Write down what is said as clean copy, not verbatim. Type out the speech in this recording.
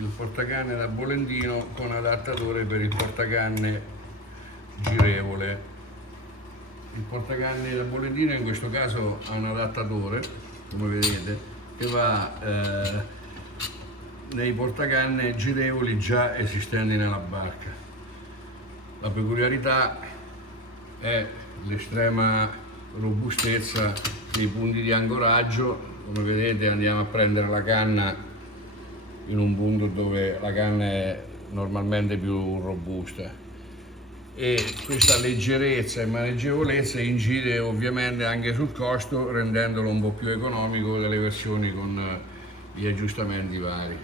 il portacanne da bolendino con adattatore per il portacanne girevole. Il portacanne da bolendino in questo caso ha un adattatore, come vedete, che va nei portacanne girevoli già esistenti nella barca. La peculiarità è l'estrema robustezza dei punti di ancoraggio. Come vedete andiamo a prendere la canna in un punto dove la canna è normalmente più robusta, e questa leggerezza e maneggevolezza incide ovviamente anche sul costo, rendendolo un po' più economico delle versioni con gli aggiustamenti vari.